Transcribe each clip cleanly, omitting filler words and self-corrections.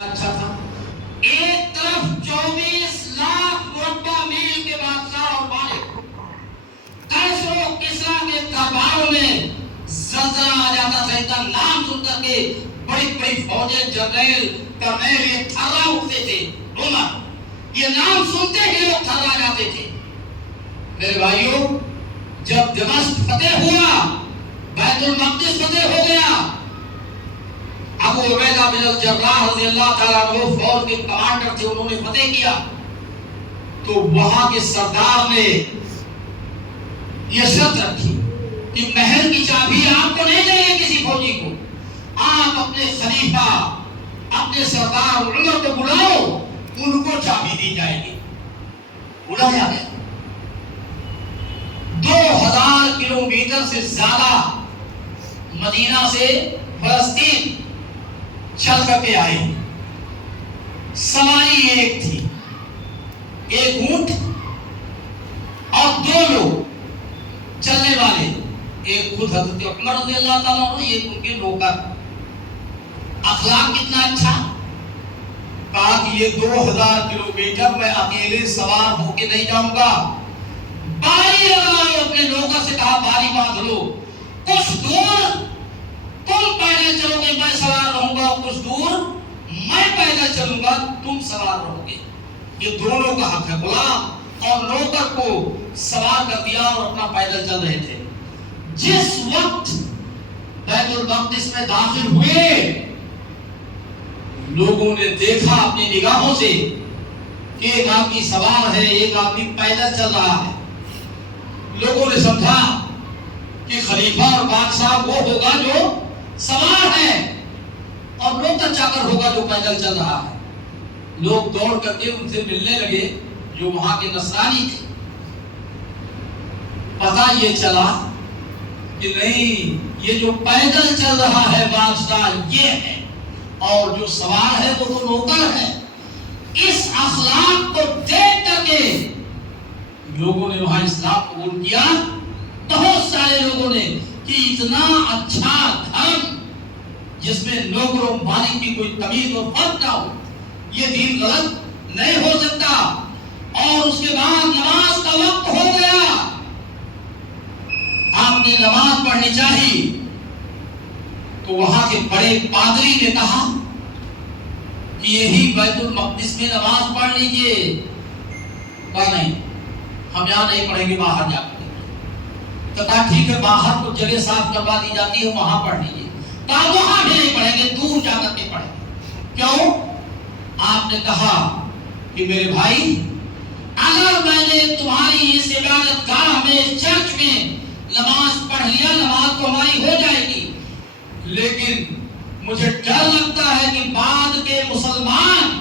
اچھا تھا. ایک طرف 24 لاکھ مربع میل کے بادشاہ اور مالک، قیصر و کسریٰ کے درباروں میں زلزلہ آ جاتا تھا. ان کا نام سن کر کے بڑی بڑی فوجیں، جنرل، کرنیل یہ تھرا اٹھتے تھے. عمر یہ نام سنتے ہی لوگ تھرا جاتے تھے. میرے بھائیوں، جب دمشق فتح ہوا، بیت المقدس فتح ہو گیا، ابو عبیدہ بن الجراح رضی اللہ تعالیٰ عنہ فوج کے کمانڈر تھے، انہوں نے فتح کیا. تو وہاں کے سردار نے یہ شرط رکھی کہ محل کی چابی آپ کو نہیں دیں گے کسی فوجی کو. آپ اپنے خلیفہ، اپنے سردار عمر کو بلاؤ، ان کو چابی دی جائے گی. بلایا گیا. 2000 کلومیٹر سے زیادہ مدینہ سے فلسطین چل کر کے آئے. سواری ایک تھی، ایک اونٹ اور 2 لوگ چلنے والے. ایک خود حضرت عمر رضی اللہ تعالیٰ عنہ، ایک ان کے نوکر. اخلاق کتنا اچھا. کہا کہ یہ 2000 کلومیٹر میں اکیلے سوار ہو کے نہیں جاؤں گا. باری لگاؤ. اپنے نوکر سے کہا باری باندھ لو. کچھ دور تم پیدل چلو گے، میں سوار رہوں گا. کچھ دور میں پیدل چلوں گا، تم سوار رہو گے. یہ دونوں کا حق ہے. غلام اور نوکر کو سوار کر دیا اور اپنا پیدل چل رہے تھے. جس وقت بیت المقدس میں داخل ہوئے، لوگوں نے دیکھا اپنی نگاہوں سے کہ ایک آدمی سوار ہے، ایک آدمی پیدل چل رہا ہے. لوگوں نے سمجھا کہ خلیفہ اور بادشاہ وہ ہوگا جو سوار ہے اور نوکر چاکر ہوگا جو پیدل چل رہا ہے. لوگ دوڑ کر کے ان سے ملنے لگے جو وہاں کے نصرانی تھے. پتہ یہ چلا کہ نہیں، یہ جو پیدل چل رہا ہے بادشاہ یہ ہے، اور جو سوار ہے وہ تو نوکر ہے. اس اخلاق کو دیکھ کر کے لوگوں نے وہاں اسلام قبول کیا. بہت سارے لوگوں نے کہ اتنا اچھا دھرم جس میں نوکر و مالک کی کوئی تمیز و فرق نہ ہو، یہ دین غلط نہیں ہو سکتا. اور اس کے بعد نماز کا وقت ہو گیا، آپ نے نماز پڑھنی چاہیے. تو وہاں کے بڑے پادری نے کہا کہ یہی بیت المقدس میں نماز پڑھ لیجئے. کہا نہیں، ہم یہاں نہیں پڑھیں گے، باہر جا کر. تو کہا ٹھیک ہے، باہر کو جگہ صاف کروا دی جاتی ہے، وہاں پڑھ لیجئے. کہا وہاں بھی نہیں پڑھیں گے، دور جا کر کے پڑھیں گے. کیوں؟ آپ نے کہا کہ میرے بھائی، اگر میں نے تمہاری اس عبادت گاہ میں، چرچ میں نماز پڑھ لیا، نماز تو ہماری ہو جائے گی، لیکن مجھے ڈر لگتا ہے کہ بعد کے مسلمان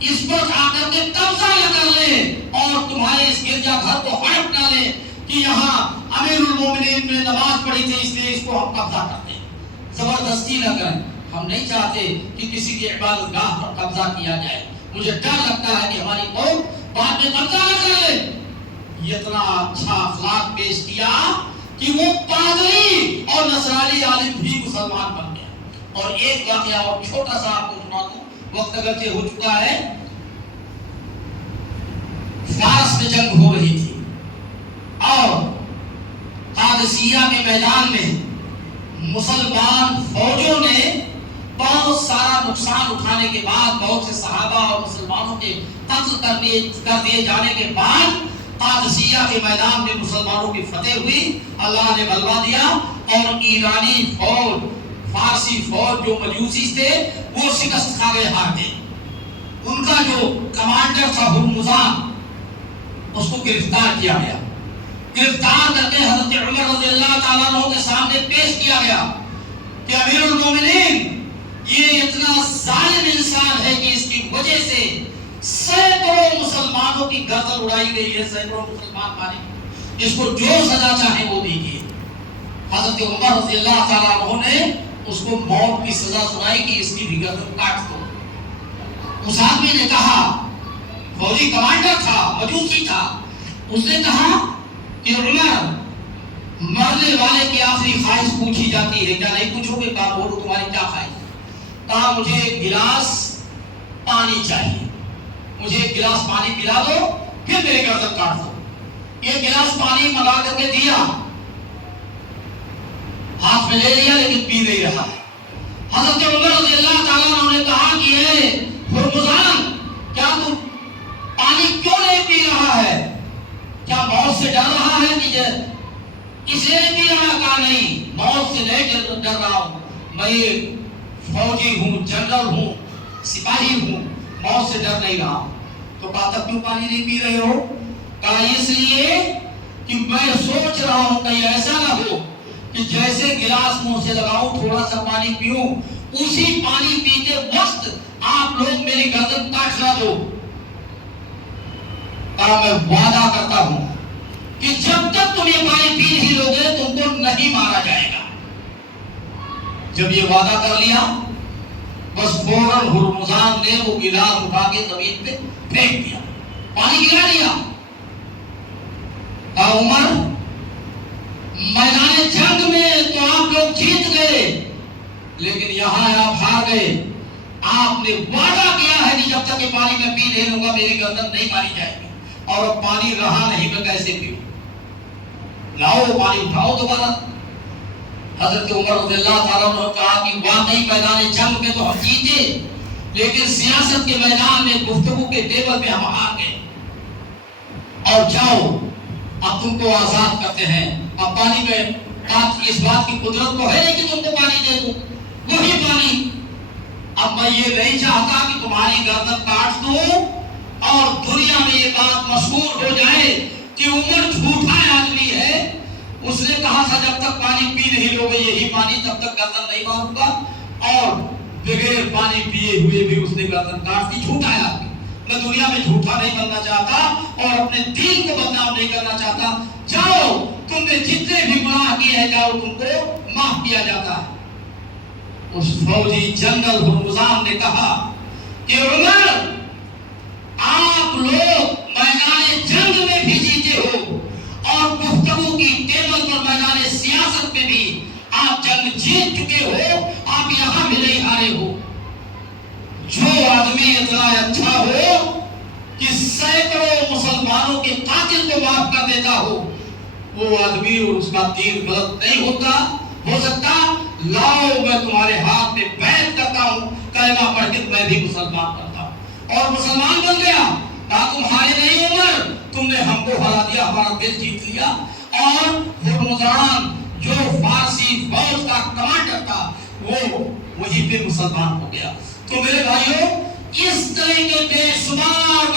اس پر آ کر کے قبضہ نہ کر لیں اور تمہارے اس گرجا گھر کو ہڑپ نہ لیں کہ یہاں امیر المومنین نے نماز پڑھی تھی اس لیے اس کو ہم قبضہ کرتے ہیں. زبردستی نہ کریں. ہم نہیں چاہتے کہ کسی کی عبادت گاہ پر قبضہ کیا جائے. مجھے ڈر لگتا ہے کہ ہماری قوم بعد میں قبضہ نہ کر لے. یہ اتنا اچھا اخلاق پیش کیا کہ وہ پادری اور نصرانی عالم بھی مسلمان بن گیا. اور ایک واقعہ اور چھوٹا سا آپ کو سنا دوں، وقت اگرچہ ہو چکا ہے. فارس میں جنگ ہو رہی تھی اور قادسیہ کے میدان میں مسلمان فوجوں نے بہت سارا نقصان اٹھانے کے بعد، بہت سے صحابہ اور مسلمانوں کے قتل کر دیے جانے کے بعد، قادسیہ کے میدان میں مسلمانوں کی فتح ہوئی. اللہ نے غلبہ دیا اور ایرانی فوج، فارسی فوج جو مجوسی تھے وہ شکست کھا گئے، ہار گئے. ان کا جو کمانڈر تھا ہرمزان، اس کو گرفتار کیا گیا. گرفتار کر کے حضرت عمر رضی اللہ تعالیٰ عنہ کے سامنے پیش کیا گیا کہ امیر المومنین، یہ اتنا ظالم انسان ہے کہ اس کی وجہ سے سینکڑوں مسلمانوں کی گردن اڑائی گئی ہے، سینکڑوں مسلمان مارے. اس کو جو سزا چاہے وہ دیجیے. حضرت عمر رضی اللہ تعالیٰ عنہ نے اس کو موت کی سزا سنائی کہ اس کی بھی گردن کاٹ دو. اس آدمی نے کہا، فوجی کمانڈر تھا، مجوسی تھا، اس نے کہا کہ عمر، مرنے والے کی آخری خواہش پوچھی جاتی ہے، کیا نہیں پوچھو گے؟ کہا بولو تمہاری کیا خواہش ہے؟ کہا مجھے ایک گلاس پانی چاہیے، مجھے ایک گلاس پانی پلا دو، پھر میری گردن کاٹ دو۔ ایک گلاس پانی منگا کر کے دیا، ہاتھ میں لے لیا لیکن پی نہیں رہا ہے۔ حضرت عمر رضی اللہ تعالیٰ عنہ نے کہا کہ اے ہرمزان، کیا تو پانی کیوں نہیں پی رہا ہے؟ کیا موت سے ڈر رہا ہے کہ اس لیے نہیں پی رہا؟ کہا نہیں، موت سے نہیں ڈر رہا ہوں، میں فوجی ہوں، جنرل ہوں، سپاہی ہوں، موت سے ڈر نہیں رہا۔ تو کہا تب کیوں پانی نہیں پی رہے ہو؟ کہا اس لیے کہ میں سوچ رہا ہوں کہیں ایسا نہ ہو کہ جیسے گلاس منہ سے لگاؤں تھوڑا سا پانی پیوں، اسی پانی پیتے وقت آپ لوگ میری گردن کاٹ نہ دو۔ کہا میں وعدہ کرتا ہوں کہ جب تک تم یہ پانی پی نہیں لوگے تم کو نہیں مارا جائے گا۔ جب یہ وعدہ کر لیا بس فوراً ہرمزان نے وہ گلاس اٹھا کے زمین پہ پھینک دیا، پانی گرا دیا۔ کہا عمر، میدان جنگ میں تو آپ لوگ جیت گئے لیکن یہاں آپ ہار گئے۔ آپ نے وعدہ کیا ہے کہ جب تک یہ پانی میں پی نہیں لوں گا میری گردن نہیں ماری جائے گی، اور اب پانی رہا نہیں، میں کیسے پیوں؟ لاؤ پانی اٹھاؤ دوبارہ۔ حضرت عمر رضی اللہ تعالیٰ نے کہا کہ واقعی میدان جنگ میں تو ہم جیتے لیکن سیاست کے میدان میں گفتگو کے ٹیبل پہ ہم ہار گئے۔ اور جاؤ اب تم کو آزاد کرتے ہیں، اب پانی میں اس بات کی قدرت تو ہے نہیں کہ تم کو پانی دے دوں، وہی پانی۔ اب میں یہ نہیں چاہتا کہ تمہاری گردن کاٹ دوں اور دنیا میں یہ بات مشہور ہو جائے کہ عمر جھوٹا آدمی ہے، اس نے کہا تھا جب تک پانی پی نہیں لوگے یہی پانی تب تک گردن نہیں ماروں گا، اور بغیر پانی پیے ہوئے بھی اس نے گردن کاٹ دی۔ جھوٹا ہے آدمی۔ میں دنیا میں جھوٹا نہیں بننا چاہتا اور اپنے دین کو بدنام نہیں کرنا چاہتا۔ جاؤ تم نے جتنے بھی گناہ کیے ہیں جاؤ تم کو معاف کیا جاتا ہے۔ اس فوجی جنرل ہرمزان نے کہا کہ عمر، آپ لوگ میدان جنگ میں بھی جیتے ہو اور گفتگو کی ٹیبل پر میدان سیاست میں بھی آپ جنگ جیت چکے ہو، آپ یہاں بھی نہیں ہارے ہو۔ جو آدمی اتنا اچھا ہو کہ سینکڑوں مسلمانوں کے قاتل کو معاف کر دیتا ہو، وہ آدمی اور اس کا دین غلط نہیں ہوتا ہو سکتا۔ لاؤ میں تمہارے ہاتھ میں بیعت کرتا ہوں، کلمہ پڑھ کے میں بھی مسلمان کرتا ہوں، اور مسلمان بن گیا۔ کہا تمہارے نہیں عمر، تم نے ہم کو ہرا دیا، ہمارا دل جیت لیا۔ اور ہرمزان جو فارسی فوج کا کمانڈر تھا وہ وہیں پہ مسلمان ہو گیا۔ تو میرے بھائیوں، اس طرح کے بے شمار